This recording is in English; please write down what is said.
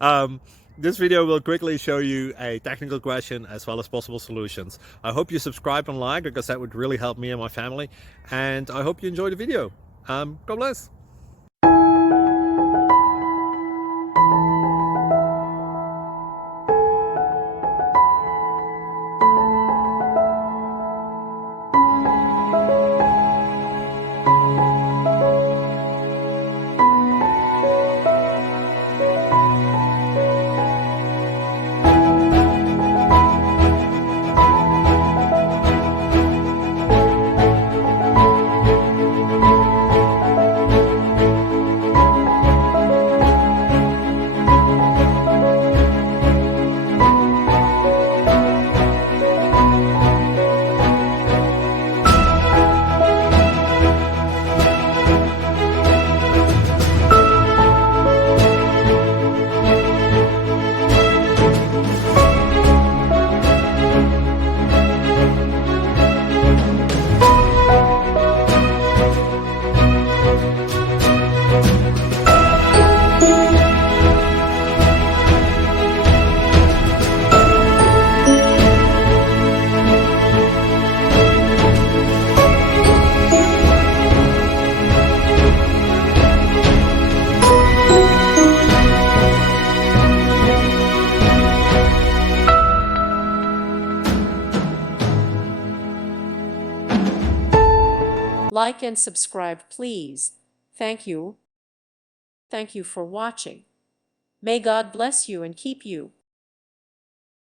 um, this video will quickly show you a technical question as well as possible solutions. I hope you subscribe and like, because that would really help me and my family. And I hope you enjoy the video. God bless. Like and subscribe, please. Thank you. Thank you for watching. May God bless you and keep you.